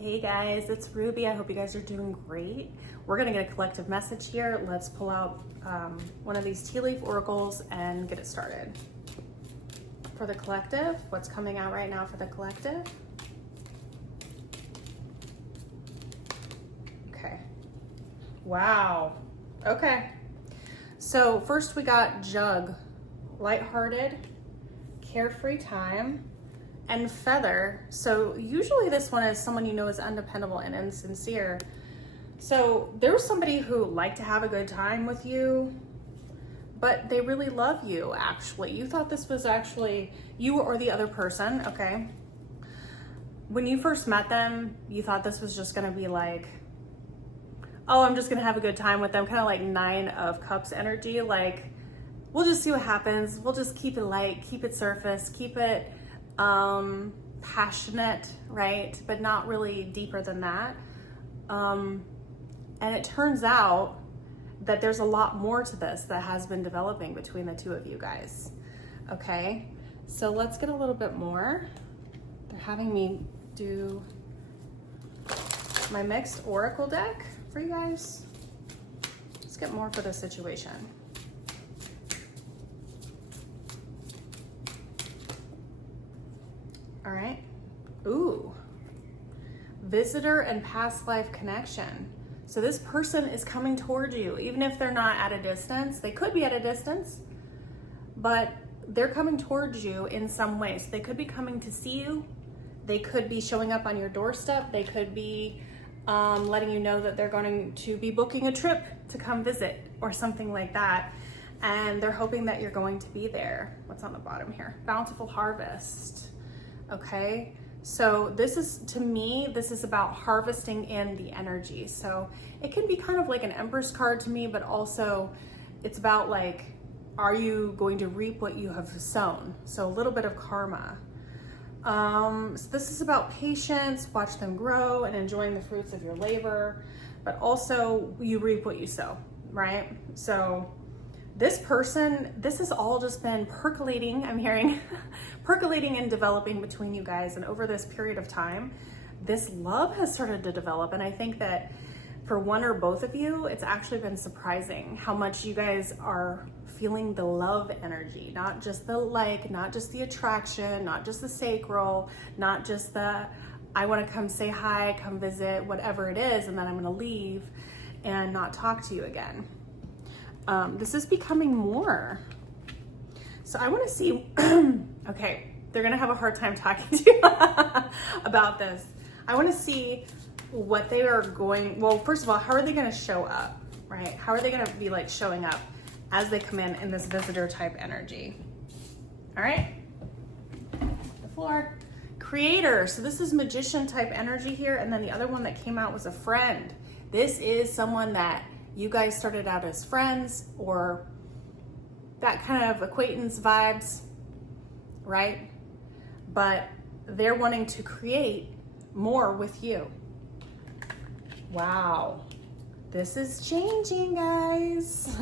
Hey guys, it's Ruby. I hope you guys are doing great. We're gonna get a collective message here. Let's pull out one of these tea leaf oracles and get it started. For the collective, what's coming out right now for the collective? Okay. Wow. Okay. So first we got Jug, lighthearted, carefree time, and feather. So usually this one is someone you know is undependable and insincere. So there was somebody who liked to have a good time with you, but they really love you, actually. You thought this was actually you or the other person, okay? When you first met them, you thought this was just gonna be like, oh, I'm just gonna have a good time with them, kind of like 9 of Cups energy, like, we'll just see what happens. We'll just keep it light, keep it surface, keep it passionate, right? But not really deeper than that. And it turns out that there's a lot more to this that has been developing between the two of you guys. Okay, so let's get a little bit more. They're having me do my mixed oracle deck for you guys. Let's get more for the situation. All right. Ooh. Visitor and past life connection. So this person is coming towards you, even if they're not at a distance. They could be at a distance, but they're coming towards you in some way. So they could be coming to see you. They could be showing up on your doorstep. They could be letting you know that they're going to be booking a trip to come visit or something like that. And they're hoping that you're going to be there. What's on the bottom here? Bountiful harvest. Okay. So this is, to me, this is about harvesting in the energy. So it can be kind of like an Empress card to me, but also it's about like, are you going to reap what you have sown? So a little bit of karma. So this is about patience, watch them grow and enjoying the fruits of your labor, but also you reap what you sow, right? So this person, this has all just been percolating, I'm hearing, percolating and developing between you guys. And over this period of time, this love has started to develop. And I think that for one or both of you, it's actually been surprising how much you guys are feeling the love energy, not just the like, not just the attraction, not just the sacral, not just the, I want to come say hi, come visit, whatever it is, and then I'm going to leave and not talk to you again. This is becoming more. So I want to see, okay, they're going to have a hard time talking to you about this. I want to see what they are going, well, first of all, how are they going to show up, right? How are they going to be like showing up as they come in this visitor type energy? All right, the floor. Creator, so this is magician type energy here. And then the other one that came out was a friend. This is someone that you guys started out as friends or that kind of acquaintance vibes, right? But they're wanting to create more with you. Wow, this is changing, guys.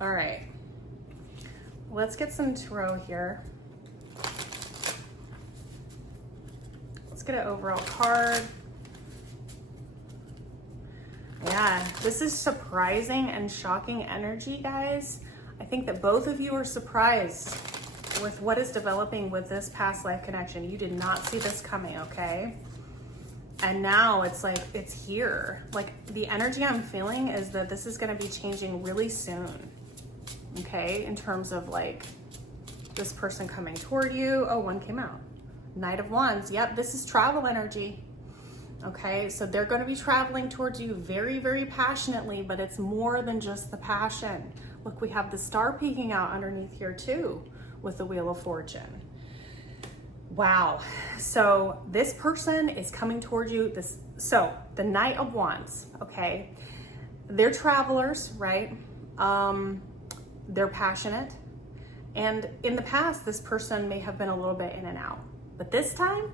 All right, let's get some tarot here. Let's get an overall card. Yeah, this is surprising and shocking energy, guys. I think that both of you are surprised with what is developing with this past life connection. You did not see this coming, okay? And now it's like, it's here. Like the energy I'm feeling is that this is gonna be changing really soon, okay? In terms of like this person coming toward you. Oh, one came out. Knight of Wands, yep, this is travel energy. Okay, so they're going to be traveling towards you very, very passionately, but it's more than just the passion. Look, we have the star peeking out underneath here too with the Wheel of Fortune. Wow. So this person is coming towards you. So the Knight of Wands, okay, they're travelers, right? They're passionate. And in the past, this person may have been a little bit in and out, but this time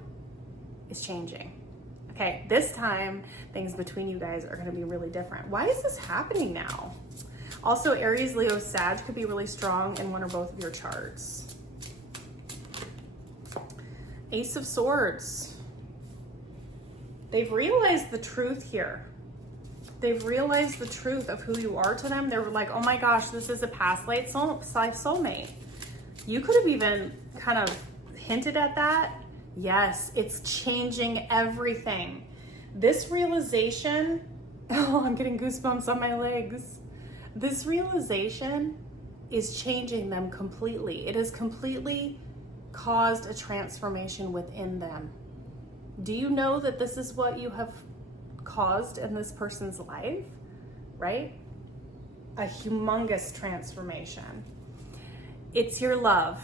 it's changing. Okay, this time, things between you guys are gonna be really different. Why is this happening now? Also, Aries, Leo, Sag could be really strong in one or both of your charts. Ace of Swords. They've realized the truth here. They've realized the truth of who you are to them. They're like, oh my gosh, this is a past life soulmate. You could have even kind of hinted at that. Yes, it's changing everything. This realization, oh, I'm getting goosebumps on my legs. This realization is changing them completely. It has completely caused a transformation within them. Do you know that this is what you have caused in this person's life, right? A humongous transformation. It's your love.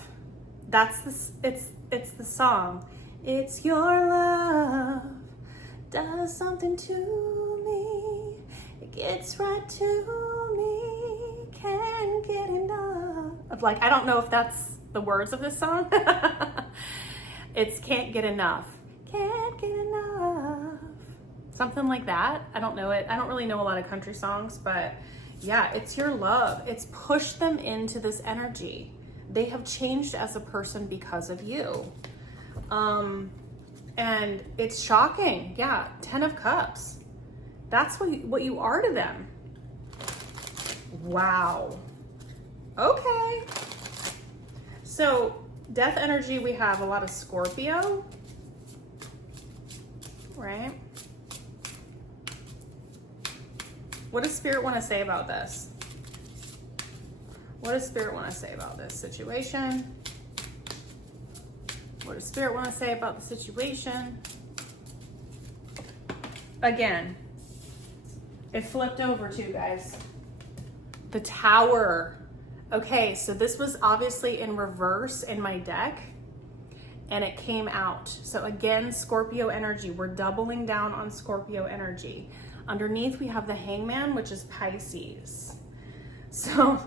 It's the song. It's your love does something to me. It gets right to me. Can't get enough. Of like, I don't know if that's the words of this song. It's can't get enough. Can't get enough. Something like that. I don't know it. I don't really know a lot of country songs, but yeah, it's your love. It's pushed them into this energy. They have changed as a person because of you. And it's shocking. Yeah, 10 of Cups. That's what you are to them. Wow. Okay. So death energy, we have a lot of Scorpio, right? What does Spirit want to say about this? What does Spirit want to say about this situation? What does Spirit want to say about the situation? Again, it flipped over too, guys. The Tower. Okay, so this was obviously in reverse in my deck, and it came out. So again, Scorpio energy. We're doubling down on Scorpio energy. Underneath, we have the Hangman, which is Pisces. So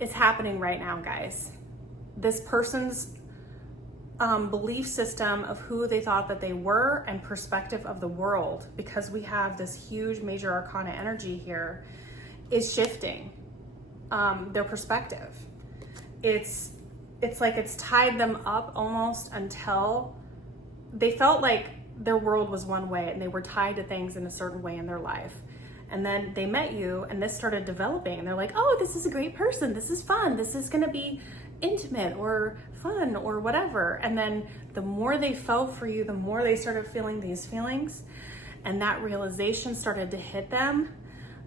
it's happening right now, guys. This person's belief system of who they thought that they were and perspective of the world, because we have this huge major arcana energy here, is shifting their perspective. It's like it's tied them up almost until they felt like their world was one way and they were tied to things in a certain way in their life. And then they met you and this started developing and they're like, oh, this is a great person. This is fun. This is going to be intimate or fun or whatever. And then the more they fell for you, the more they started feeling these feelings, and that realization started to hit them.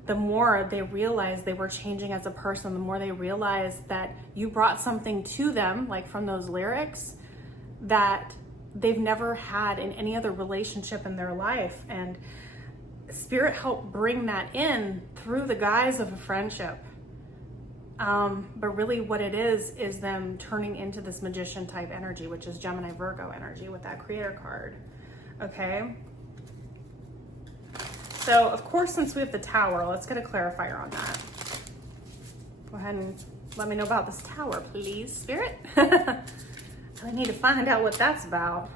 The more they realized they were changing as a person, the more they realized that you brought something to them, like from those lyrics, that they've never had in any other relationship in their life. And Spirit helped bring that in through the guise of a friendship. But really what it is them turning into this magician type energy, which is Gemini Virgo energy with that creator card. Okay. So of course, since we have the Tower, let's get a clarifier on that. Go ahead and let me know about this Tower, please, Spirit. I need to find out what that's about.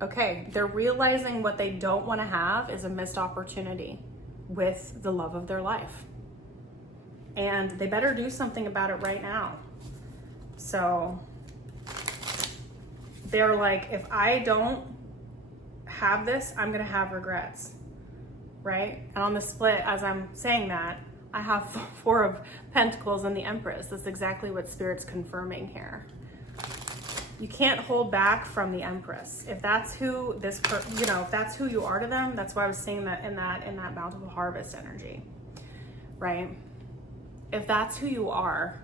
Okay, they're realizing what they don't want to have is a missed opportunity with the love of their life. And they better do something about it right now. So they're like, if I don't have this, I'm going to have regrets, right? And on the split, as I'm saying that, I have 4 of Pentacles and the Empress. That's exactly what Spirit's confirming here. You can't hold back from the Empress. If that's who if that's who you are to them, that's why I was saying that in that bountiful harvest energy, right? If that's who you are,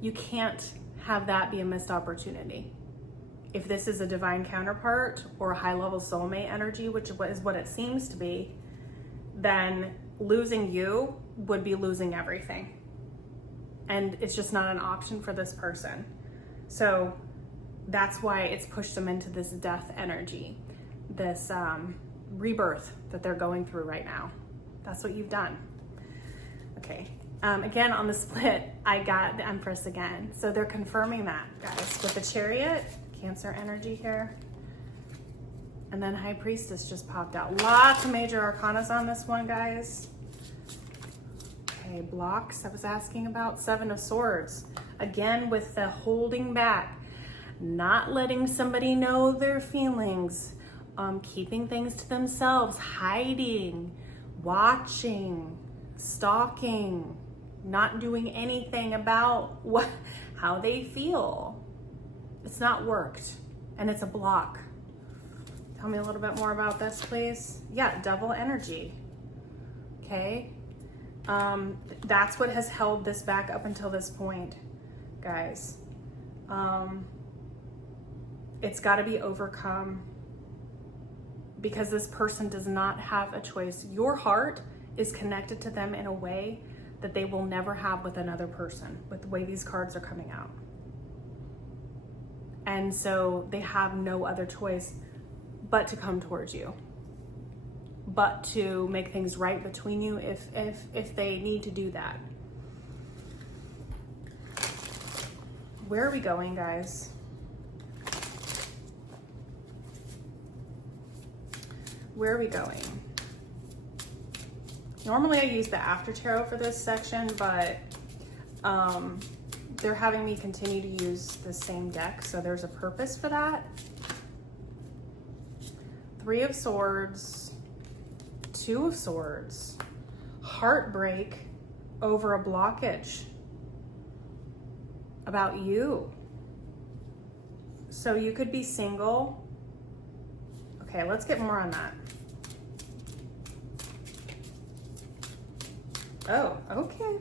you can't have that be a missed opportunity. If this is a divine counterpart or a high-level soulmate energy, which is what it seems to be, then losing you would be losing everything. And it's just not an option for this person. So that's why it's pushed them into this death energy, this rebirth that they're going through right now. That's what you've done. Okay. Again, on the split, I got the Empress again. So they're confirming that, guys, with the Chariot, Cancer energy here. And then High Priestess just popped out. Lots of major arcanas on this one, guys. Okay, blocks I was asking about. 7 of Swords. Again, with the holding back. Not letting somebody know their feelings. keeping things to themselves, hiding, watching, stalking, not doing anything about how they feel. It's not worked, and it's a block. Tell me a little bit more about this, please. Yeah, devil energy. Okay. That's what has held this back up until this point, guys. It's got to be overcome because this person does not have a choice. Your heart is connected to them in a way that they will never have with another person, with the way these cards are coming out. And so they have no other choice but to come towards you, but to make things right between you if they need to do that. Where are we going, guys? Where are we going? Normally I use the after tarot for this section, but they're having me continue to use the same deck, so there's a purpose for that. 3 of Swords, 2 of Swords, heartbreak over a blockage about you. So you could be single. Okay, let's get more on that. Oh, okay.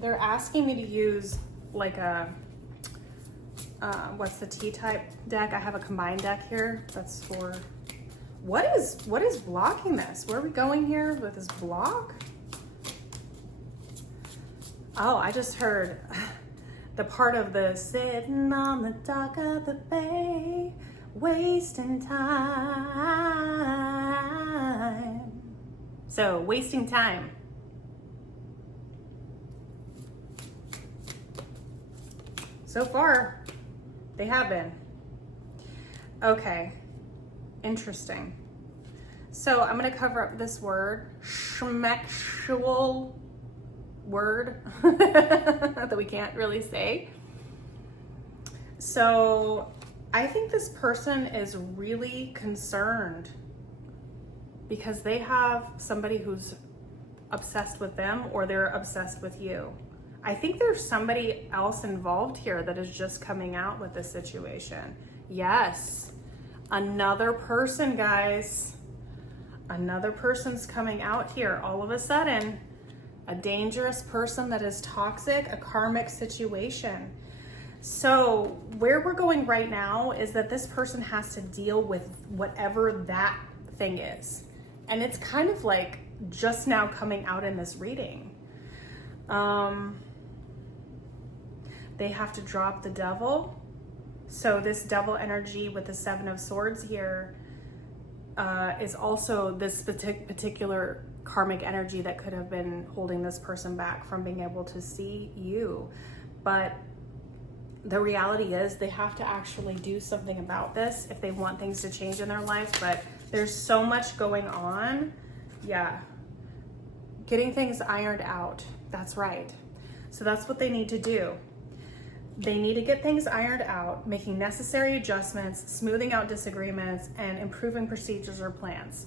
They're asking me to use like a, what's the T-type deck? I have a combined deck here. That's for, what is blocking this? Where are we going here with this block? Oh, I just heard the part of the sitting on the dock of the bay, wasting time. So, wasting time. So far, they have been. Okay, interesting. So I'm gonna cover up this word, schmexual word that we can't really say. So I think this person is really concerned because they have somebody who's obsessed with them or they're obsessed with you. I think there's somebody else involved here that is just coming out with this situation. Yes, another person, guys. Another person's coming out here all of a sudden. A dangerous person that is toxic, a karmic situation. So where we're going right now is that this person has to deal with whatever that thing is. And it's kind of like just now coming out in this reading. They have to drop the devil. So this devil energy with the 7 of Swords here is also this particular karmic energy that could have been holding this person back from being able to see you. But the reality is they have to actually do something about this if they want things to change in their life. But there's so much going on. Yeah. Getting things ironed out. That's right. So that's what they need to do. They need to get things ironed out, making necessary adjustments, smoothing out disagreements, and improving procedures or plans.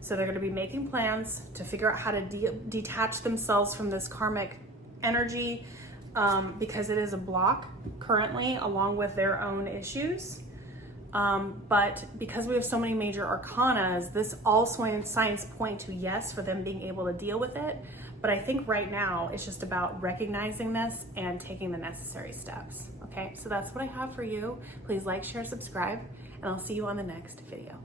So they're going to be making plans to figure out how to detach themselves from this karmic energy because it is a block currently, along with their own issues. But because we have so many major arcanas, this all signs point to yes for them being able to deal with it. But I think right now it's just about recognizing this and taking the necessary steps. Okay, so that's what I have for you. Please like, share, subscribe, and I'll see you on the next video.